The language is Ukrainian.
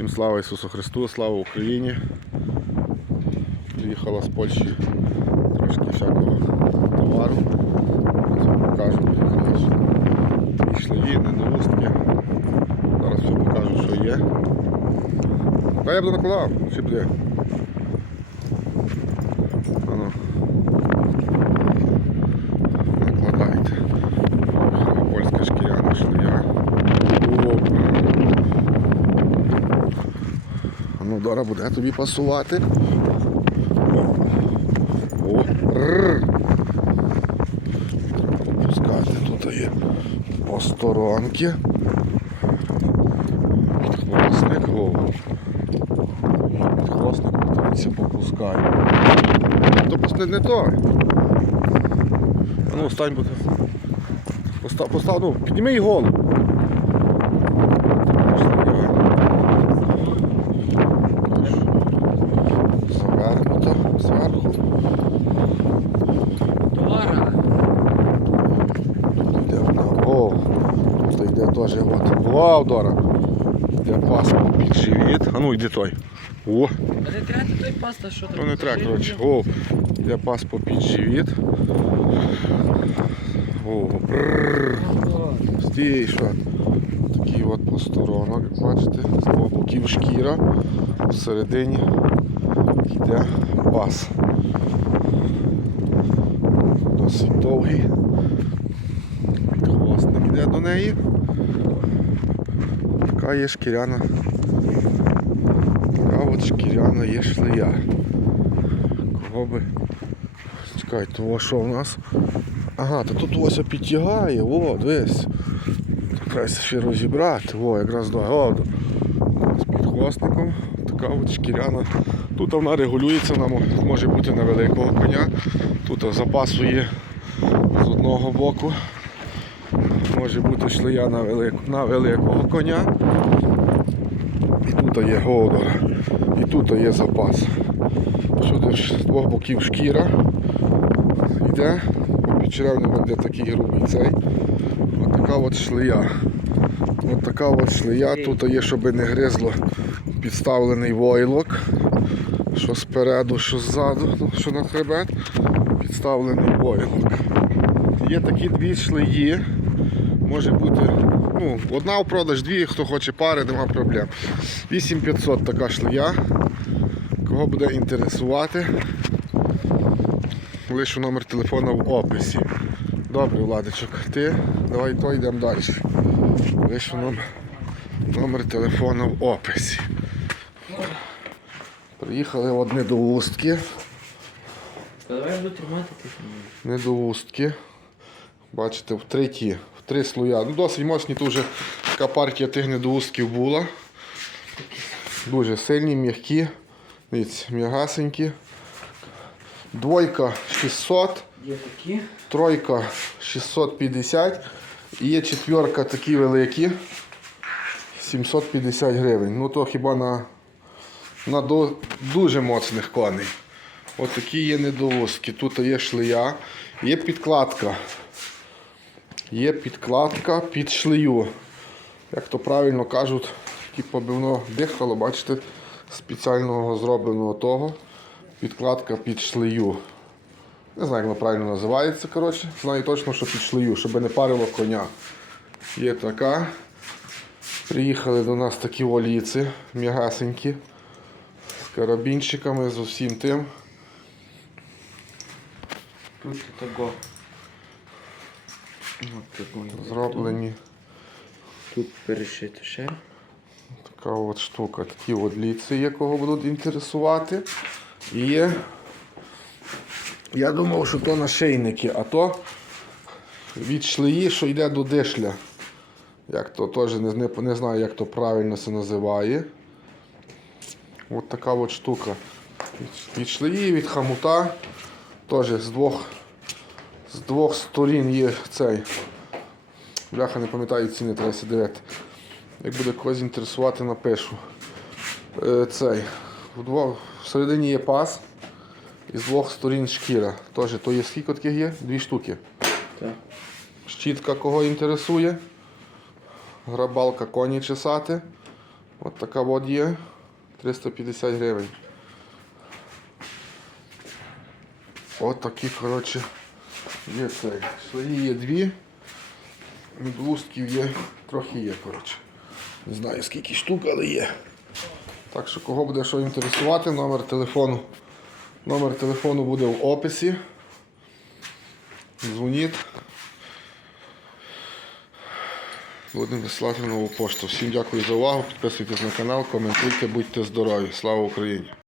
Всім слава Ісусу Христу, слава Україні. Приїхала з Польщі трошки всякого товару. Покажу. Пішли її, недоустки. Зараз все покажу, що є. Та я б накладав, ще буде. Ану. Накладайте. Польська шкіряна шлея. О, Ну, Дора буде тобі пасувати. О. Треба попускати. Тут є посторонки. Підхвостник. О. Підхвостник, дивіться, попускає. То просто не той. Ну, стань, будь. Постав, постав, ну, підніми голову. Завернуто зверху. Дора. Тут йде вона. О, тут йде теж от. Вау, Дора. Йде паска під живіт. А ну йди той. О, А не треба той паста, що там? ну не треба, коротше. О, йде пас по під живіт. О, бррр. Стій, що? Такий от посторонок, як бачите, з двох боків шкіра, всередині йде пас. Досить довгий. Хвостник йде до неї. Така є шкіряна. Така от шкіряна є шлея. Кого би. Чекай, того що в нас? Ага, то тут ось підтягає, о, дивись. Треба ще розібрати. О, якраз до з підхвостником. Така от шкіряна. Тут вона регулюється, вона може бути на великого коня. Тут запасу є з одного боку. Може бути шлея на, велику, на великого коня. І тут є голдора. І тут є запас. Сюди ж з двох боків шкіра йде, по черевному йде такий грубий цей. От така от шлея. От така от шлея. Тут є, щоб не гризло підставлений войлок. Що спереду, що ззаду, ну, що на хребет, підставлений войлок. Є такі дві шлеї. Може бути ну, одна у продаж, дві, хто хоче пари, нема проблем. 8500 така шлея. Кого буде інтересувати, лишу номер телефона в описі. Добре, Владичок, ти давай то йдемо далі. Лишу нам номер телефона в описі. Приїхали от недоустки. Та давай буду тримати. Недоустки. Бачите, в три ті, в три слоя. Ну, досить мощні, тут вже така партія тих недоустків була. Дуже сильні, м'які. Дивіться, м'ягасенькі. Двойка 600, Є такі. тройка 650 і є четверка такі великі. 750 гривень. Ну то хіба на, на до, дуже моцних коней. От такі є недовозки. Тут є шлея, є підкладка. Є підкладка під шлею. Як то правильно кажуть, типу воно дихало, бачите, спеціального зробленого того. Підкладка під шлею. Не знаю, як воно правильно називається. коротше. Знаю точно, що під шлею, щоб не парило коня. Є така. Приїхали до нас такі олійці м'ягасенькі. З карабінчиками, з усім тим. Тут того. Зроблені. Тут перешито ще. Така от штука. Такі от ліці є, кого будуть інтересувати. І є. Я думав, що то нашийники, а то від шлеї, що йде до дишля. Як то теж не, не, не знаю, як то правильно це називає. От така от штука. Від, від шлеї, від хамута. Теж з двох, з двох сторін є цей. Бляха, не пам'ятаю ціни, треба дивити. Як буде когось інтересувати, напишу. Е, цей. Вдво- Всередині є пас і з двох сторін шкіра. Теж то є скільки таких є? Дві штуки. Так. Щітка кого інтересує. Грабалка коні чесати. От така от є. 350 гривень. От такі, коротше, є цей. Слої є дві. Відлустків є, трохи є, коротше. Не знаю скільки штук, але є. Так що кого буде що інтересувати, номер телефону. Номер телефону буде в описі. Дзвоніть. Будемо висилати нову пошту. Всім дякую за увагу. Підписуйтесь на канал, коментуйте, будьте здорові. Слава Україні!